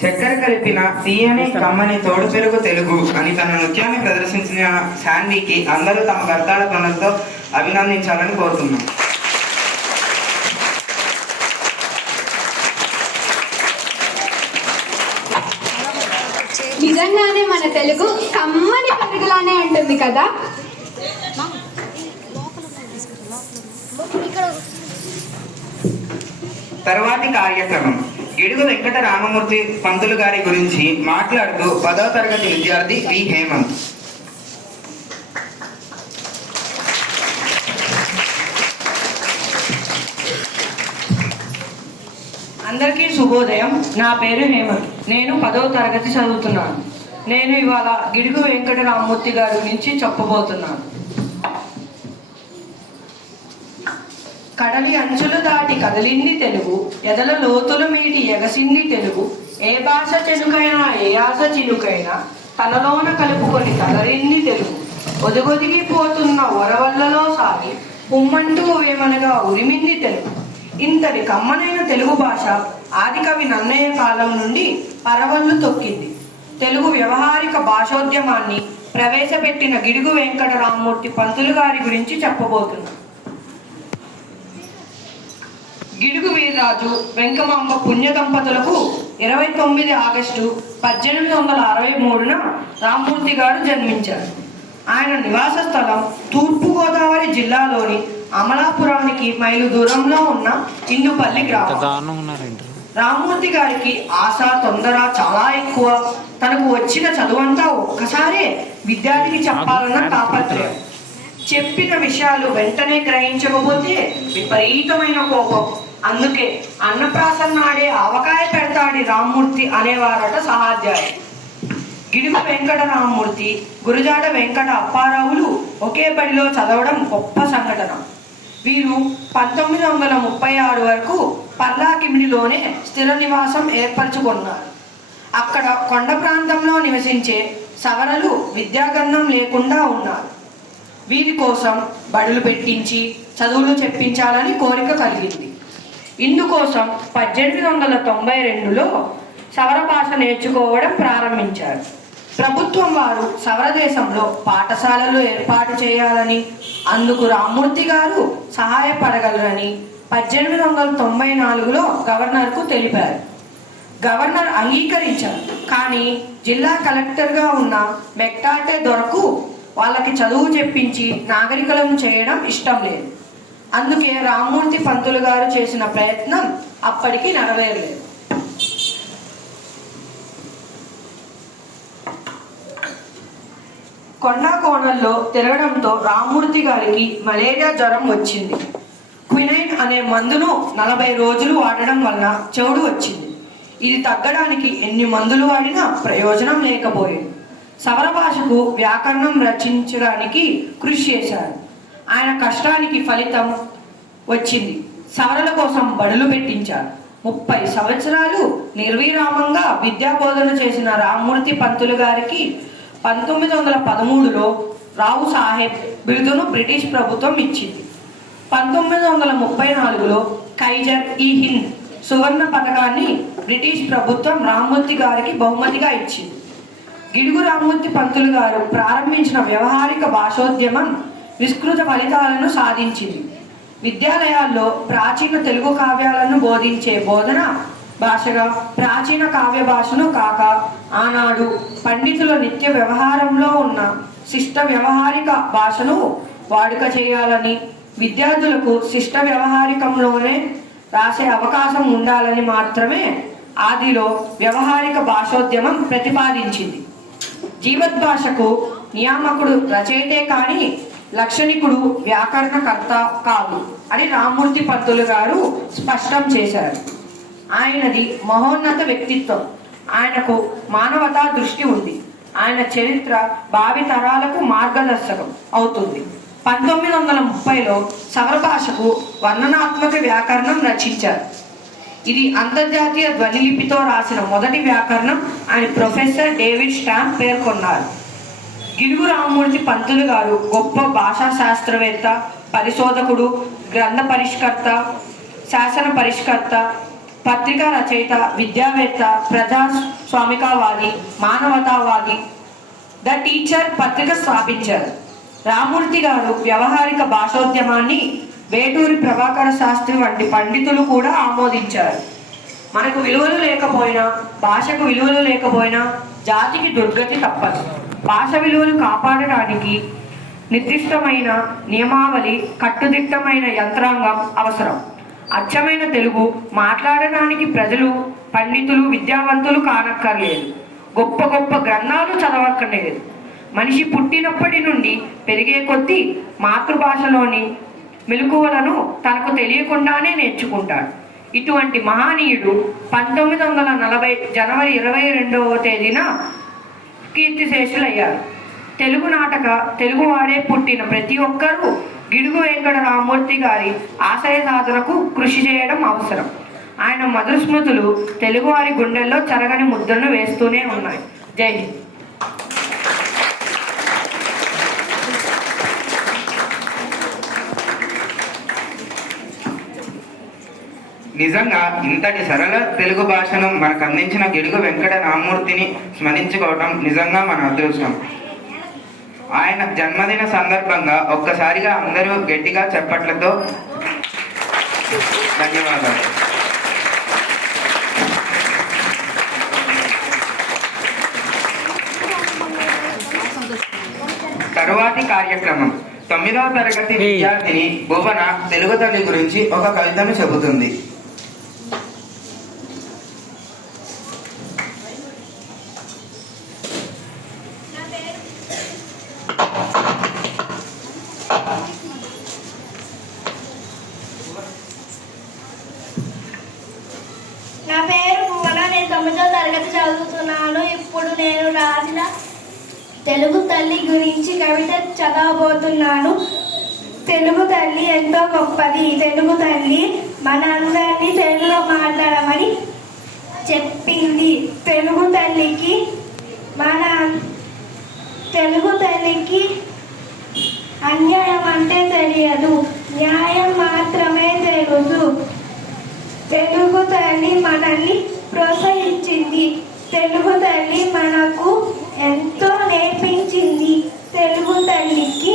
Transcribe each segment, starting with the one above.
చక్కెర కలిపిన తీయని కమ్మని తోడు పెరుగు తెలుగు అని తన నృత్యాన్ని ప్రదర్శించిన శాన్వికి అందరూ తమ కర్తాళ ధ్వనులతో అభినందించాలని కోరుతున్నాం. నిజంగానే మన తెలుగు కమ్మని పెరుగులానే ఉంటుంది కదా. తర్వాతి కార్యక్రమం గిడుగు వెంకట రామమూర్తి పంతులు గారి గురించి మాట్లాడుతూ 10వ తరగతి విద్యార్థి వి హేమంత్. అందరికీ శుభోదయం. నా పేరు హేమంత్. నేను 10వ తరగతి చదువుతున్నాను. నేను ఇవాళ గిడుగు వెంకట రామమూర్తి గారి గురించి చెప్పబోతున్నాను. కడలి అంచులు దాటి కదలింది తెలుగు, ఎదల లోతుల మీటి ఎగసింది తెలుగు. ఏ భాష చెనుకైనా ఏ ఆశ చినుకైనా తనలోన కలుపుకొని తగరింది తెలుగు. ఒదిగొదిగిపోతున్న వరవల్లలో సాగి ఉమ్మంటూ వేమనగా ఉరిమింది తెలుగు. ఇంతటి కమ్మనైన తెలుగు భాష ఆదికవి నన్నయ్య కాలం నుండి పరవళ్లు తొక్కింది. తెలుగు వ్యవహారిక భాషోద్యమాన్ని ప్రవేశపెట్టిన గిడుగు వెంకట రామమూర్తి పంతులు గారి గురించి చెప్పబోతున్నాం. గిడుగు వీర్రాజు వెంకమాంబ పుణ్య దంపతులకు 29 ఆగస్టు 1863 రామమూర్తి గారు జన్మించారు. ఆయన నివాస స్థలం తూర్పు జిల్లాలోని అమలాపురానికి మైలు దూరంలో ఉన్న ఇందుపల్లి గ్రామం. రామ్మూర్తి గారికి ఆశ తొందర చాలా ఎక్కువ. తనకు వచ్చిన చదువంతా ఒక్కసారే విద్యార్థికి చెప్పాలన్న తాపత్రయం. చెప్పిన విషయాలు వెంటనే గ్రహించకపోతే విపరీతమైన కోపం. అందుకే అన్నప్రాసన నాడే ఆవకాయ పెడతాడి రామ్మూర్తి అనేవారట సహాధ్యాయులు. గిడుగు వెంకట రామ్మూర్తి, గురజాడ వెంకట అప్పారావులు ఒకే బడిలో చదవడం గొప్ప సంఘటన. వీరు 1936 వరకు పర్లాకిమిడిలోనే స్థిర నివాసం ఏర్పరచుకున్నారు. అక్కడ కొండ ప్రాంతంలో నివసించే సవరలు విద్యాగంధం లేకుండా ఉన్నారు. వీరి కోసం బడులు పెట్టించి చదువులు చెప్పించాలని కోరిక కలిగింది. ఇందుకోసం 1892లో సవర భాష నేర్చుకోవడం ప్రారంభించారు. ప్రభుత్వం వారు సవర దేశంలో పాఠశాలలు ఏర్పాటు చేయాలని, అందుకు రామ్మూర్తి గారు సహాయపడగలరని 1894లో గవర్నర్కు తెలిపారు. గవర్నర్ అంగీకరించారు. కానీ జిల్లా కలెక్టర్గా ఉన్న మెక్టాటే దొరకు వాళ్ళకి చదువు చెప్పించి నాగరికులను చేయడం ఇష్టం లేదు. అందుకే రామ్మూర్తి పంతులు గారు చేసిన ప్రయత్నం అప్పటికి నెరవేరలేదు. కొండా కోణల్లో తిరగడంతో రామ్మూర్తి గారికి మలేరియా జ్వరం వచ్చింది. క్వినైన్ అనే మందును 40 రోజులు వాడడం వల్ల చెవుడు వచ్చింది. ఇది తగ్గడానికి ఎన్ని మందులు వాడినా ప్రయోజనం లేకపోయింది. సవర భాషకు వ్యాకరణం రచించడానికి కృషి చేశారు. ఆయన కష్టానికి ఫలితం వచ్చింది. సవరల కోసం బడులు పెట్టించారు. 30 సంవత్సరాలు నిర్విరామంగా విద్యాబోధన చేసిన రామ్మూర్తి పంతులు గారికి 1913లో రావు సాహెబ్ బిరుదును బ్రిటిష్ ప్రభుత్వం ఇచ్చింది. 1934లో కైజర్-ఈ-హింద్ సువర్ణ పథకాన్ని బ్రిటిష్ ప్రభుత్వం రామ్మూర్తి గారికి బహుమతిగా ఇచ్చింది. గిడుగు రామ్మూర్తి పంతులు గారు ప్రారంభించిన వ్యవహారిక భాషోద్యమం విస్తృత ఫలితాలను సాధించింది. విద్యాలయాల్లో ప్రాచీన తెలుగు కావ్యాలను బోధించే బోధన భాషగా ప్రాచీన కావ్య భాషను కాక ఆనాడు పండితుల నిత్య వ్యవహారంలో ఉన్న శిష్ట వ్యవహారిక భాషను వాడుక చేయాలని, విద్యార్థులకు శిష్ట వ్యవహారికంలోనే రాసే అవకాశం ఉండాలని మాత్రమే ఆదిలో వ్యవహారిక భాషోద్యమం ప్రతిపాదించింది. జీవద్భాషకు నియామకుడు రచయితే కానీ లక్షణికుడు వ్యాకరణకర్త కాదు అని రామ్మూర్తి పంతులు గారు స్పష్టం చేశారు. ఆయనది మహోన్నత వ్యక్తిత్వం. ఆయనకు మానవతా దృష్టి ఉంది. ఆయన చరిత్ర భావి తరాలకు మార్గదర్శకం అవుతుంది. 1930లో సవర భాషకు వర్ణనాత్మక వ్యాకరణం రచించారు. ఇది అంతర్జాతీయ ధ్వనిలిపితో రాసిన మొదటి వ్యాకరణం అని ప్రొఫెసర్ డేవిడ్ స్టాంప్ పేర్కొన్నారు. గిడుగు రామ్మూర్తి పంతులు గారు గొప్ప భాషా శాస్త్రవేత్త, పరిశోధకుడు, గ్రంథ పరిష్కర్త, శాసన పరిష్కర్త, పత్రికా రచయిత, విద్యావేత్త, ప్రజాస్వామికవాది, మానవతావాది. ద టీచర్ పత్రిక స్థాపించారు. రామ్మూర్తి గారు వ్యవహారిక భాషోద్యమాన్ని వేటూరి ప్రభాకర శాస్త్రి వంటి పండితులు కూడా ఆమోదించారు. మనకు విలువలు లేకపోయినా, భాషకు విలువలు లేకపోయినా జాతికి దుర్గతి తప్పదు. భాష విలువలు కాపాడడానికి నిర్దిష్టమైన నియమావళి, కట్టుదిట్టమైన యంత్రాంగం అవసరం. అచ్చమైన తెలుగు మాట్లాడడానికి ప్రజలు పండితులు, విద్యావంతులు కానక్కర్లేదు. గొప్ప గొప్ప గ్రంథాలు చదవక్కర్లేదు. మనిషి పుట్టినప్పటి నుండి పెరిగే కొద్దీ మాతృభాషలోని మెలకువలను తనకు తెలియకుండానే నేర్చుకుంటాడు. ఇటువంటి మహనీయుడు 1940 జనవరి 22వ తేదీన కీర్తిశేషులయ్యారు. తెలుగు నాటక తెలుగువాడే పుట్టిన ప్రతి ఒక్కరూ గిడుగు వెంకట రామ్మూర్తి గారి ఆశయ సాధనకు కృషి చేయడం అవసరం. ఆయన మధుర స్మృతులు తెలుగువారి గుండెల్లో చెరగని ముద్రను వేస్తూనే ఉన్నాయి. జై హింద్. నిజంగా ఇంతటి సరళ తెలుగు భాషను మనకు అందించిన గిడుగు వెంకట రామ్మూర్తిని స్మరించుకోవడం నిజంగా మన అదృష్టం. ఆయన జన్మదిన సందర్భంగా ఒక్కసారిగా అందరూ గట్టిగా చప్పట్లతో ధన్యవాదాలు. తరువాతి కార్యక్రమం 9వ తరగతి విద్యార్థిని భువన తెలుగు తల్లి గురించి ఒక కవితను చెబుతుంది. నా పేరు భువన. నేను 9వ తరగతి చదువుతున్నాను. ఇప్పుడు నేను రాసిన తెలుగు తల్లి గురించి కవిత చదవబోతున్నాను. తెలుగు తల్లి ఎంతో గొప్పది. తెలుగు తల్లి మనందరినీ తెలుగులో మాట్లాడమని చెప్పింది. తెలుగు తల్లికి అన్యాయం అంటే తెలియదు, న్యాయం మాత్రమే తెలుసు. తెలుగు తల్లి మనల్ని ప్రోత్సహించింది. తెలుగు తల్లి మనకు ఎంతో నేర్పించింది. తెలుగు తల్లికి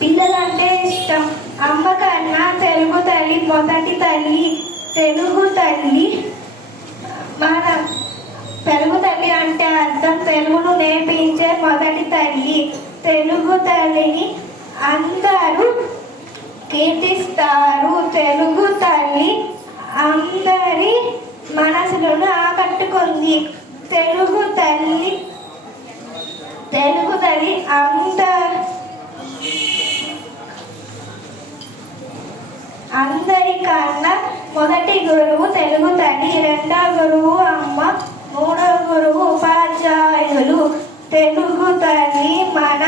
పిల్లలంటే ఇష్టం. అమ్మ కన్నా తెలుగు తల్లి మొదటి తల్లి. తెలుగు తల్లి అంటే అర్థం తెలుగును నేర్పించే మొదటి తల్లి. తెలుగు తల్లిని అందరూ కీర్తిస్తారు. తెలుగు తల్లి అందరి మనసులను ఆకట్టుకుంది. తెలుగు తల్లి అందరికన్నా మొదటి గురువు తెలుగు తల్లి, రెండవ గురువు అమ్మ, మూడవ గురువు ఉపాధ్యాయులు. తెలుగు తల్లి మన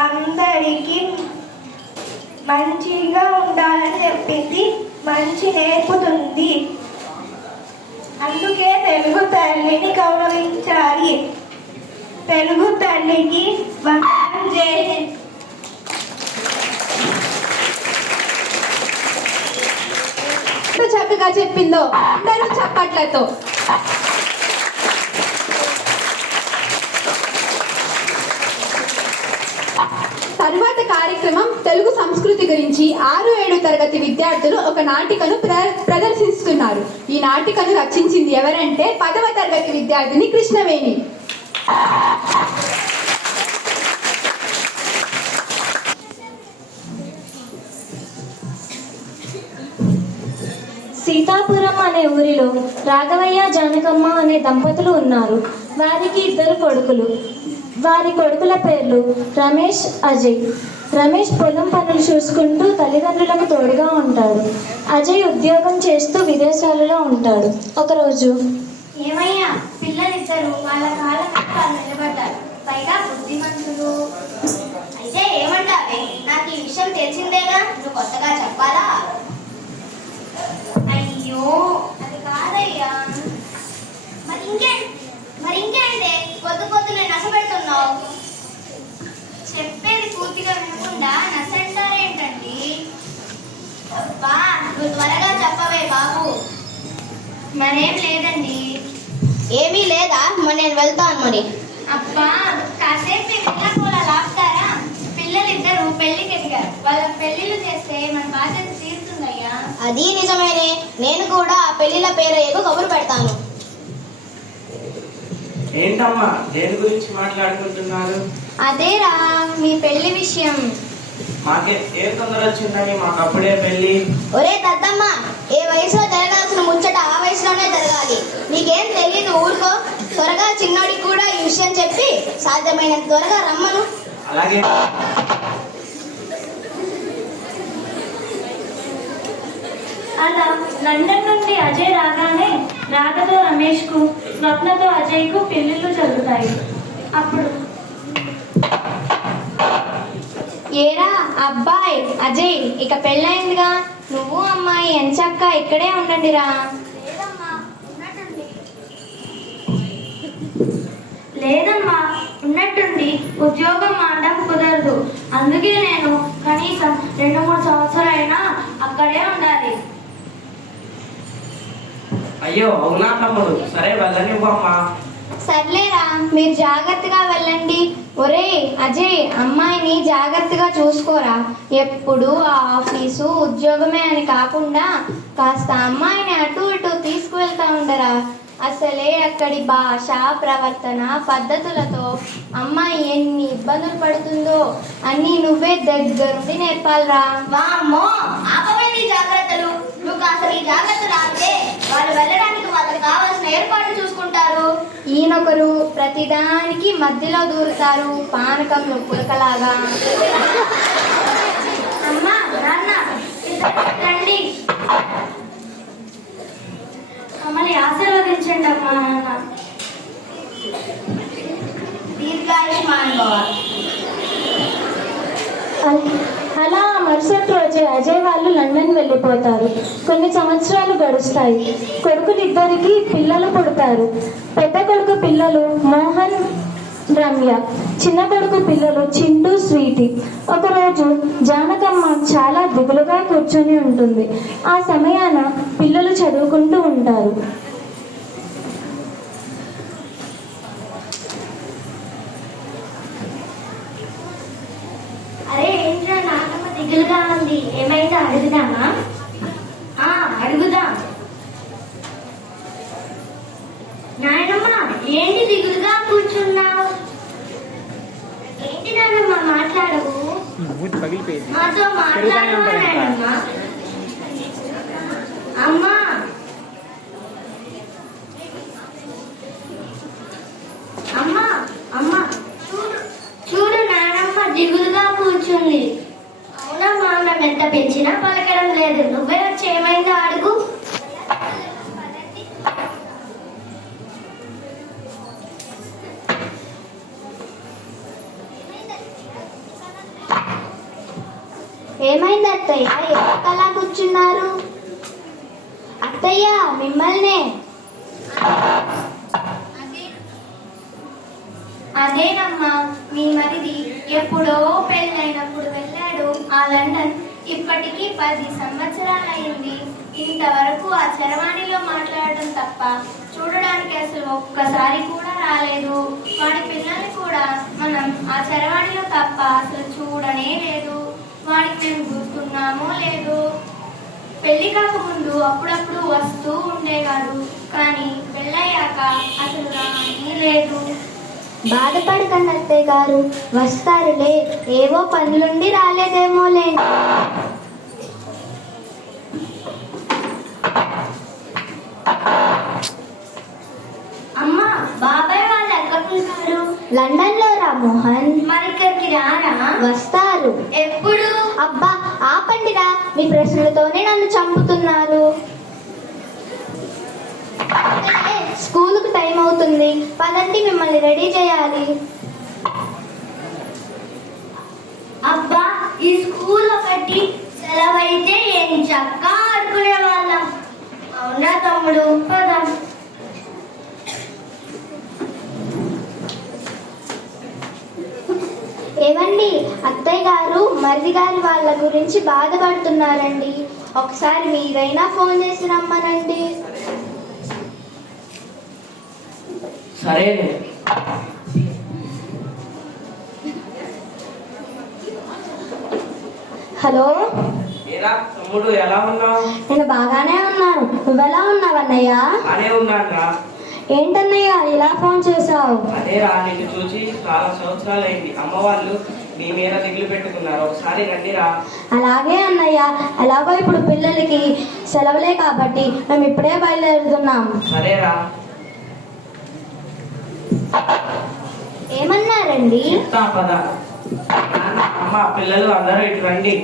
అందరికీ మంచిగా ఉండాలని చెప్పింది, మంచి నేర్పుతుంది. అందుకే తెలుగు తల్లిని గౌరవించాలి. తెలుగు తల్లికి వందనం. జై హింద్. ఎంత చక్కగా చెప్పిందో అందరూ చప్పట్లతో. తరువాత కార్యక్రమం తెలుగు సంస్కృతి గురించి 6-7 తరగతి విద్యార్థులు ఒక నాటికను ప్రదర్శిస్తున్నారు. ఈ నాటికను రచించింది ఎవరంటే 10వ తరగతి విద్యార్థిని కృష్ణవేణి. సీతాపురం అనే ఊరిలో రాఘవయ్య జానకమ్మ అనే దంపతులు ఉన్నారు. వారికి 2 కొడుకులు. వారి కొడుకుల పేర్లు రమేష్, అజయ్. రమేష్ పొలం పనులు చూసుకుంటూ తల్లిదండ్రులకు తోడుగా ఉంటాడు. అజయ్ ఉద్యోగం చేస్తూ విదేశాలలో ఉంటాడు. ఒకరోజు, ఏమయ్యా, పిల్లలిద్దరూ వాళ్ళ కాళ్ళ మీద వాళ్ళు నిలబడ్డారు, పైగా బుద్ధిమంతులు. అయితే ఏమంటావే? నాకు ఈ విషయం తెలిసిందేగా, నువ్వు కొత్తగా చెప్పాలా? అయ్యో, అది కాదయ్యా. మరి ఇంకేంటే పొద్దు పొద్దునే నసపెడుతున్నావు? చెప్పేది పూర్తిగా వినకుండా నసంటారేంటండి? అబ్బా, నువ్వు త్వరగా చెప్పవే బాబు. మరేం లేదండి. ఏమీ లేదా? మరి నేను వెళ్తాను. మరి అబ్బా, కాసేపు మీ పిల్ల కూడా లాపుతారా? పిల్లలిద్దరూ పెళ్లికి ఎదిగారు. వాళ్ళ పెళ్లిళ్ళు చేస్తే మన బాధ్యత తీరుతుందయ్యా. అది నిజమేనే. నేను కూడా ఆ పెళ్లిళ్ళ పేరయ్యకు కబురు పెడతాను. ఏంటమ్మా, దేని గురించి మాట్లాడుకుంటున్నారు? అదేరా, మీ పెళ్లి విషయం. మాకే ఏ తొందర వచ్చిందని మాకు అప్పుడే పెళ్లి. ఒరే దద్దమ్మ, ఏ వయసులో జరగాల్సిన ముచ్చట ఆ వయసులోనే జరగాలి. నీకేం తెలీదు, ఊరుకో. త్వరగా చిన్నోడికి కూడా ఈ విషయం చెప్పి సాధ్యమైనంత త్వరగా రమ్మను. అలాగే. అలా లండన్ నుండి అజయ్ రాగానే రాధతో రమేష్కు, స్వప్నతో అజయ్కు పెళ్లిళ్ళు జరుగుతాయి. అప్పుడు, ఏరా అబ్బాయి అజయ్, ఇక పెళ్ళైందిగా, నువ్వు అమ్మాయి ఎంచక్క ఇక్కడే ఉండండిరా. లేదమ్మా, ఉన్నట్టుండి ఉద్యోగం మానడం కుదరదు. అందుకే నేను కనీసం 2-3 సంవత్సరాలైనా అక్కడే ఉండాలి. అయ్యో అవునా తమ్ముడు? సరే వెళ్ళనివ్వమ్మా. సర్లేరా, మీరు జాగ్రత్తగా వెళ్ళండి. ఒరే అజయ్, అమ్మాయిని జాగ్రత్తగా చూసుకోరా. ఎప్పుడు ఆ ఆఫీసు ఉద్యోగమే అని కాకుండా కాస్త అమ్మాయిని అటు ఇటు తీసుకువెళ్తా ఉండరా. అసలే అక్కడి భాష ప్రవర్తన పద్ధతులతో అమ్మాయి ఎన్ని ఇబ్బందులు పడుతుందో అన్నీ నువ్వే దగ్గరుండి నేర్పాలిరా. వామ్మో, ఆపవేంటి జాగ్రత్తలు? నువ్వు కాస్త నీ జాగ్రత్తలు ఆపితే వాళ్ళు వెళ్ళడానికి వాళ్ళకి కావాల్సిన ఏర్పాట్లు చూసుకుంటారు. ఈయనొకరు ప్రతిదానికి మధ్యలో దూరుతారు పానకంలో పులకలాగా. అమ్మా, నాన్న, రండి. మమ్మల్ని ఆశీర్వదించండి అమ్మా నాన్న. దీర్ఘాయుష్మాన్ భవ. అలా మరుసటి రోజే అజయ్ వాళ్ళు లండన్ వెళ్ళిపోతారు. కొన్ని సంవత్సరాలు గడుస్తాయి. కొడుకులిద్దరికి పిల్లలు పుడతారు. పెద్ద కొడుకు పిల్లలు మోహన్, రమ్య. చిన్న కొడుకు పిల్లలు చింటూ, స్వీటీ. ఒకరోజు జానకమ్మ చాలా దిగులుగా కూర్చొని ఉంటుంది. ఆ సమయాన పిల్లలు చదువుకుంటూ ఉంటారు. అరే ఏంట్రా నాన్నమ్మ దిగులుగా ఉంది, ఏమైందో అడుగుదామా? అడుగుదాం. నాయనమ్మ, ఏంటి దిగులుగా కూర్చున్నావు? ఏంటి నాన్నమ్మ మాట్లాడవు? నాతో మాట్లాడవా నాయనమ్మ? అమ్మా, అమ్మా, అమ్మా, చూడు నానమ్మ దిగులుగా కూర్చుంది. అవునమ్మా, నన్ను ఎంత పెంచినా పలకడం లేదు. నువ్వే వచ్చి ఏమైందో అడుగు. ఏమైంది అత్తయ్య? అలా కూర్చున్నారు? అత్తయ్య మిమ్మల్నే. అదేనమ్మా, మీ మరిది ఎప్పుడో పెళ్ళైనప్పుడు వెళ్ళాడు ఆ లండన్. ఇప్పటికీ 10 సంవత్సరాలైంది. ఇంతవరకు ఆ చరవాణిలో మాట్లాడడం తప్ప చూడడానికి అసలు ఒక్కసారి కూడా రాలేదు. వాడి పిల్లల్ని కూడా మనం ఆ చరవాణిలో తప్ప అసలు చూడనే లేదు. వాడికి మేము గుర్తున్నామో లేదు. పెళ్లి కాకముందు అప్పుడప్పుడు వస్తూ ఉండేవాడు, కానీ పెళ్ళయ్యాక అసలు రానే లేదు. బాధపడకండి అత్తయ్య గారు, వస్తారులే. ఏవో పనులుండి రాలేదేమోలే. అమ్మా, బాబాయ్ వాళ్ళు ఎక్కడున్నారు? లండన్ లో రా మోహన్. మరి ఇక్కడికి రారా? వస్తారు. ఎప్పుడు? అబ్బా ఆపండిరా, మీ ప్రశ్నలతోనే నన్ను చంపుతున్నారు. స్కూలుకు టైం అవుతుంది, పదండి, మిమ్మల్ని రెడీ చేయాలి. అబ్బా, ఈ స్కూల్ ఒకటి సెలవైతే ఏం చక్కగా ఆడుకునే వాళ్ళం. అవునా తమ్ముడు? పదం. ఏవండి, అత్తయ్య గారు మరిది గారి వాళ్ళ గురించి బాధపడుతున్నారండి. ఒకసారి మీరైనా ఫోన్ చేసి రమ్మనండి. సరే. హలో, ఏరా తమ్ముడు, ఎలా ఉన్నావు? నేను బాగానే ఉన్నాను. నువ్వెలా ఉన్నావన్నయ్య? అనే ఉన్నానురా. ఏంటన్నయ్య ఇలా ఫోన్ చేశావు? అదేరా, నిన్ను చూసి చాలా సంవత్సరాలు అయింది. అమ్మ వాళ్ళు నీ మీద దిగులు పెట్టుకున్నారు. ఒకసారి రండిరా. అలాగే అన్నయ్య, ఎలాగో ఇప్పుడు పిల్లలకి సెలవులే కాబట్టి మేము ఇప్పుడే బయలుదేరుతున్నాం. సరేరా. ఏమన్నారండి? చెప్తా పద. అమ్మ, పిల్లలు అందరూ ఇటు రండి.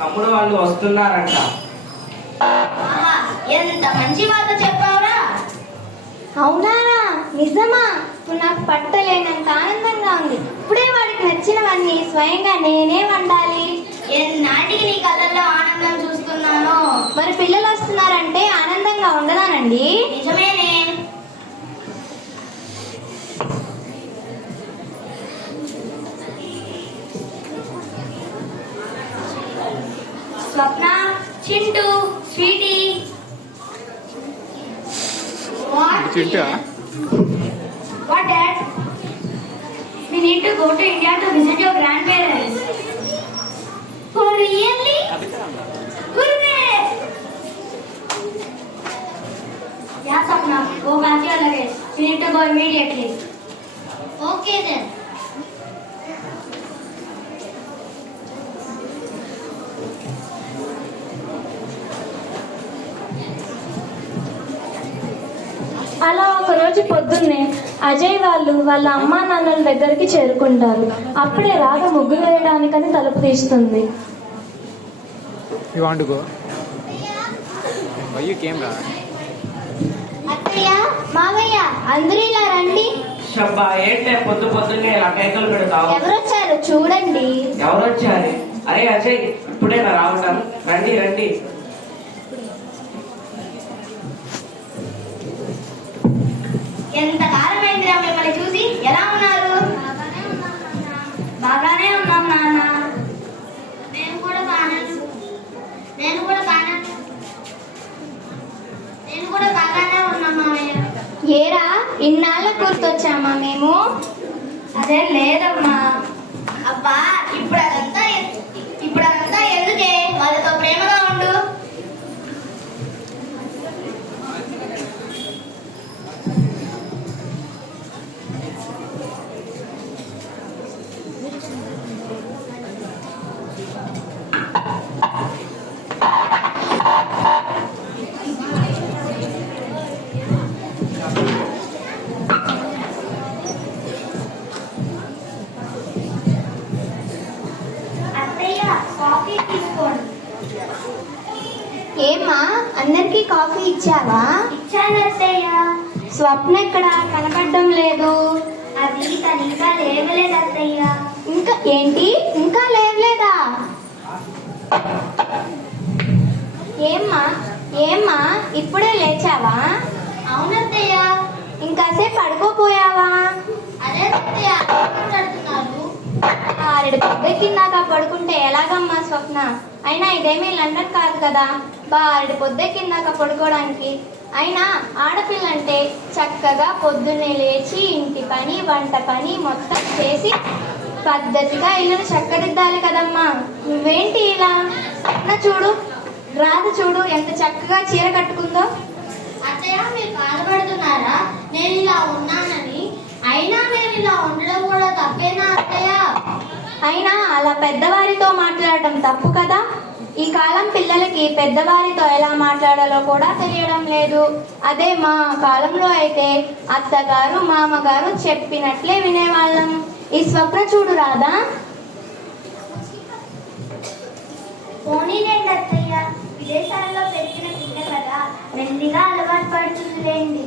తమ్ముడు వాళ్ళు వస్తున్నారంట. ఆహా, ఎంత మంచి మాట చెప్పావురా. అవునారా? నిజమా? ఇప్పుడు నాకు పట్టలేనంత ఆనందంగా ఉంది. ఇప్పుడే వాడికి నచ్చినవన్నీ స్వయంగా నేనే వండాలి. ఎన్నాటికి నీ కళ్ళల్లో ఆనందం చూస్తున్నాను. మరి పిల్లలు వస్తున్నారంటే ఆనందంగా ఉండదానండి? నిజమేనే. Swapna, Chintu, Sweety. What, Dad? We need to go to India to visit your grandparents. Oh, really? Hooray! Yeah, Sapna, go back to your luggage. You need to go immediately. Okay then. అలా ఒకరోజు పొద్దున్నే అజయ్ వాళ్ళ అమ్మా నాన్నల దగ్గరికి చేరుకుంటారు. అప్పుడే రాధ ముగ్గు వేయడానికని తలుపు తీస్తుంది. You want to go? Why you came, Ra? అత్తయ్య, మామయ్య, అందరూ ఇలా రండి. షబ్బా ఏంటే పొద్దున్నే ఇలా కేకలు పెడతావు? ఎవరొచ్చారు చూడండి. ఎవరు వచ్చారు? అరే అజయ్, ఇప్పుడే రావటం. రండి రండి. ఎంత కాలమైందిరా మిమ్మల్ని చూసి. ఎలా ఉన్నారు? బాగానే ఉన్నాం నాన్న. నేను కూడా బాగానే ఉన్నాం మామయ్య. ఏరా, ఇన్నాళ్ళ గుర్తొచ్చామా మేము? అదే లేదమ్మా. అబ్బా, ఇప్పుడు అదంతా ఎందుకే? వాళ్ళతో ప్రేమగా ఉండు. ఏమ్మా, అందరికి కాఫీ ఇచ్చావా? ఇచ్చాను అత్తయ్య. స్వప్న ఎక్కడ కనపడడం లేదు. అది తను ఇంకా లేవలేదు అత్తయ్య. ఇంకా ఏంటి? ఇంకా లేవలేదా? ఏమ్మా ఇప్పుడే లేచావా? అవునత్తయ్య. ఇంకాసేపు పడుకోపోయావా? అదే అత్తయ్య, ఆరెడు పొద్దెక్కిందాక పడుకుంటే ఎలాగమ్మా స్వప్న? అయినా ఇదేమీ లండన్ కాదు కదా ఆరెడు పొద్దెక్కిందాక పడుకోవడానికి. అయినా ఆడపిల్లంటే చక్కగా పొద్దున్నే లేచి ఇంటి పని వంట పని మొత్తం చేసి పద్ధతిగా ఇల్లును చక్కదిద్దాలి కదమ్మా. నువ్వేంటి ఇలా? చూడు, రాధ చూడు ఎంత చక్కగా చీర కట్టుకుందో. అత్తయ్య, మీరు బాధపడుతున్నారా నేను ఇలా ఉన్నానని? అయినా మీరు ఇలా ఉండడం కూడా తప్పేనా అత్తయ్య? అయినా అలా పెద్దవారితో మాట్లాడటం తప్పు కదా. ఈ కాలం పిల్లలకి పెద్దవారితో ఎలా మాట్లాడాలో కూడా తెలియడం లేదు. అదే మా కాలంలో అయితే అత్తగారు మామగారు చెప్పినట్లే వినేవాళ్ళం. ఈ స్వప్న చూడు రాదా. పోనీలేండి అత్తయ్య, విదేశాల్లో పెరిగిన పిల్ల కదా, మెల్లిగా అలవాటు పడుతుందిలేండి.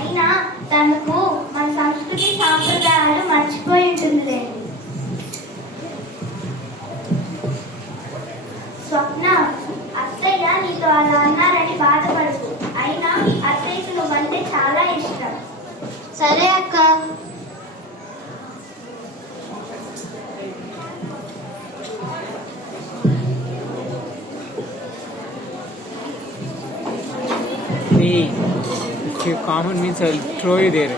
అయినా తనకు మన సంస్కృతి సాంప్రదాయాలు మర్చిపోయి ఉంటుందిలేండి. స్వప్న, అత్తయ్య నీతో అలా అన్నారని బాధపడకు. అయినా అత్తయ్యకు నువ్వంటే చాలా ఇష్టం. సరే అక్క. If you comment means I will throw you there.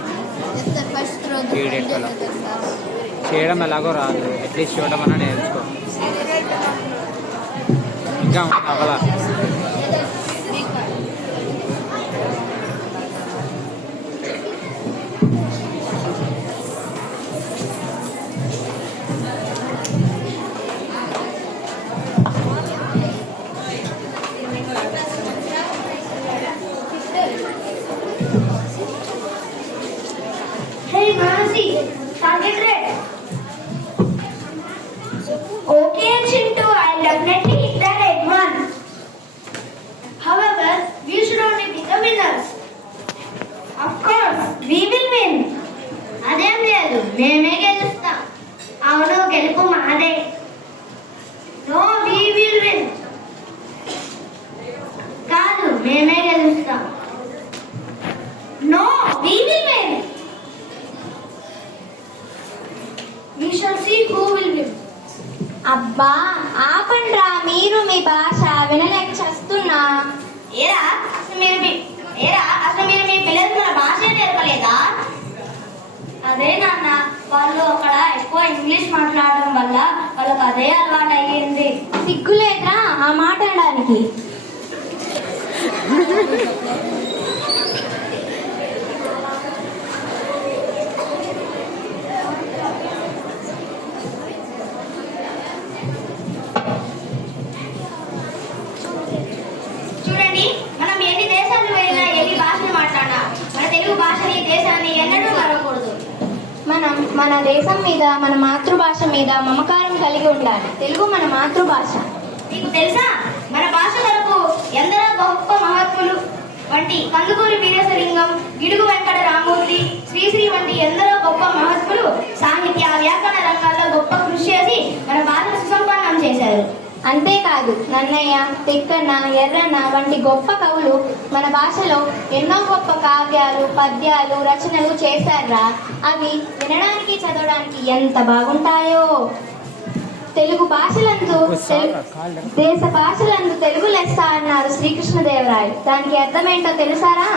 చేయడం ఎలాగో రాదు, అట్లీస్ట్ చూడడం అన్నా నేర్చుకో. ఇంకా అవలా Hey Manasi, target red. Okay Chintu, I'll definitely hit the red one. However, we should only be the winners. Of course, we will win. అదేం లేదు, మేమే గెలుస్తాం. అవును, గెలుపు మాదే. No, we will win. కాదు, మేమే గెలుస్తాం. No, we will win. We shall see who will win. అబ్బా ఆపండ్రా, మీరు మీ భాష వినలేక చేస్తున్నా. ఏరా అసలు మీరు మీ పిల్లలకు మన భాష నేర్పలేదా? అదే నాన్న, వాళ్ళు అక్కడ ఎక్కువ ఇంగ్లీష్ మాట్లాడడం వల్ల వాళ్ళకి అదే అలవాటు అయ్యింది. సిగ్గులేదురా ఆ మాట అనడానికి. మన దేశం మీద, మన మాతృభాష మీద మమకారం కలిగి ఉండాలి. తెలుగు మన మాతృభాష. నీకు తెలుసా, మన భాష కొరకు ఎందరో గొప్ప మహాత్ములు వంటి కందుకూరి వీరేశలింగం, గిడుగు వెంకట రామూర్తి, శ్రీశ్రీ వంటి ఎందరో గొప్ప మహాత్ములు సాహిత్య వ్యాకరణ రంగాల్లో గొప్ప కృషి చేసి మన భాషను సుసంపన్నం చేశారు. అంతేకాదు నన్నయ్య, తిక్కన్న, ఎర్రన్న వంటి గొప్ప కవులు మన భాషలో ఎన్నో గొప్ప కావ్యాలు, పద్యాలు, రచనలు చేశారా. అవి వినడానికి, చదవడానికి ఎంత బాగుంటాయో. తెలుగు భాషలందు దేశ భాషలందు తెలుగు లెస్స అన్నారు శ్రీకృష్ణదేవరాయలు. దానికి అర్థమేంటో తెలుసారా?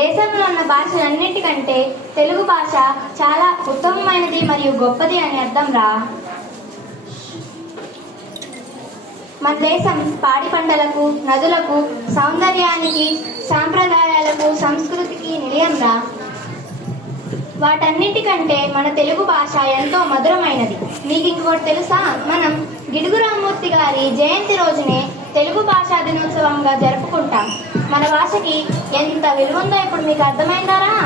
దేశంలో ఉన్న భాషలన్నిటికంటే తెలుగు భాష చాలా ఉత్తమమైనది మరియు గొప్పది అని అర్థం రా. మన దేశం పాడి పంటలకు, నదులకు, సౌందర్యానికి, సాంప్రదాయాలకు, సంస్కృతికి నిలయం రా. వాటన్నిటికంటే మన తెలుగు భాష ఎంతో మధురమైనది. మీకు ఇంకొకటి తెలుసా? మనం గిడుగు రామూర్తి గారి జయంతి రోజునే తెలుగు భాషా దినోత్సవంగా జరుపుకుంటాం. మన భాషకి ఎంత విలువ ఉందో ఇప్పుడు మీకు అర్థమైందారా?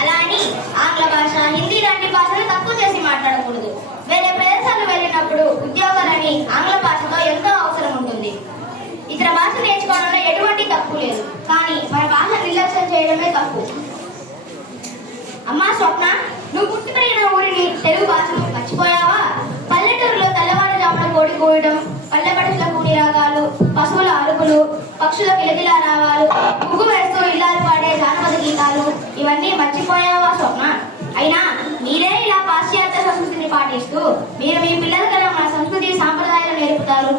అలా అని ఆంగ్ల భాష, హిందీ లాంటి భాషలు తక్కువ చేసి మాట్లాడకూడదు. వేరే ప్రదేశాలు వెళ్ళినప్పుడు ఉద్యోగాలని ఆంగ్ల భాషలో ఎంతో అవసరం ఉంటుంది. ఇతర భాష నేర్చుకోవడంలో ఎటువంటి తప్పు లేదు, కానీ మన భాష నిర్లక్ష్యం చేయడమే తప్పు. అమ్మా స్వప్న, నువ్వు పుట్టి పెరిగిన ఊరిని, తెలుగు భాషను మర్చిపోయావా? పల్లెటూరులో తెల్లవారుజామున కోడి కూయడం, పల్లె పడుచుల కూడి రాగాలు, పశువుల అరుపులు, పక్షుల కిలకిలా రావాలు, ముగ్గు వేస్తూ ఇల్లాలు పాడే జానపద గీతాలు, ఇవన్నీ మర్చిపోయావా స్వప్న? అయినా మీరే ఇలా పాశ్చాత్య సంస్కృతిని పాటిస్తూ మీరు మీ పిల్లలకన్నా మన సంస్కృతి సాంప్రదాయాలు నేర్పుతారు.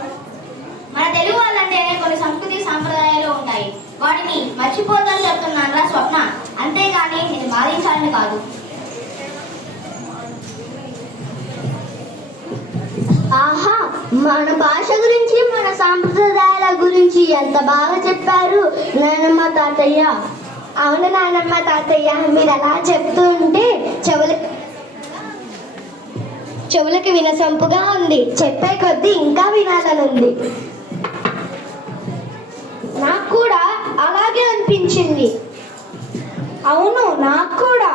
మన తెలుగు వాళ్ళంటేనే కొన్ని సంస్కృతి సాంప్రదాయాలు ఉంటాయి, వాటిని మర్చిపోతాను చెప్తున్నాను రా స్వప్న. అంతేగాని నేను బాధించాలని కాదు. ఆహా, మన భాష గురించి, మన సాంప్రదాయాల గురించి ఎంత బాగా చెప్పారు నాయనమ్మ, తాతయ్య. అవును నాయనమ్మ, తాతయ్య, మీరు అలా చెప్తూ ఉంటే చెవులకి వినసొంపుగా ఉంది. చెప్పే కొద్దీ ఇంకా వినాలనుంది. నాకు కూడా అలాగే అనిపించింది. అవును, నాకు కూడా.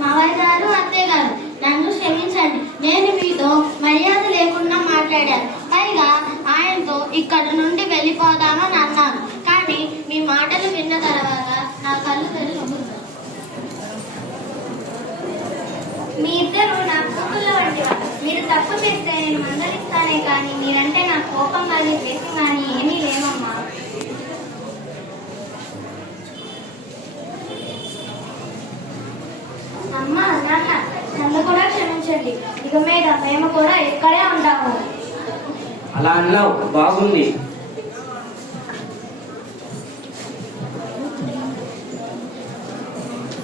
మావయ్య గారు, అత్తయ్య గారు, నన్ను క్షమించండి. నేను మీతో మర్యాద లేకుండా మాట్లాడాను. పైగా ఆయనతో ఇక్కడ నుండి వెళ్ళిపోదామని అన్నాను. కానీ మీ మాటలు విన్న తర్వాత నా కళ్ళు తెరుచుకున్నాయి. మీ ఇద్దరు నా కూతుళ్ళ వంటి వారు. మీరు తప్పు చేస్తే నేను మందలిస్తానే కానీ మీరంటే నాకు కోపం కానీ ద్వేషం కానీ ఏమీ లేవమ్మా. అమ్మా, నాన్న, నన్ను కూడా క్షమించండి. ఇక మీద మేము కూడా ఇక్కడే ఉంటాము. అలా అన్నావు, బాగుంది.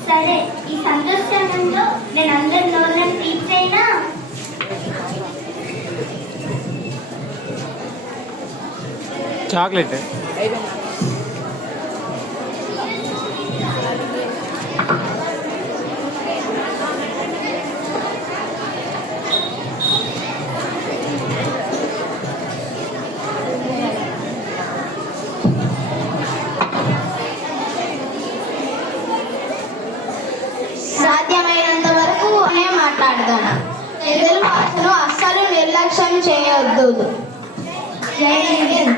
సరే, ఈ సంతోషంలో నేను అందరి నోళ్ళని తీర్చైనా. చాక్లెట్ సాధ్యమైనంత వరకు మాట్లాడతాను. తెలుగు భాషను అస్సలు నిర్లక్ష్యం చేయొద్దు. జై హింద్.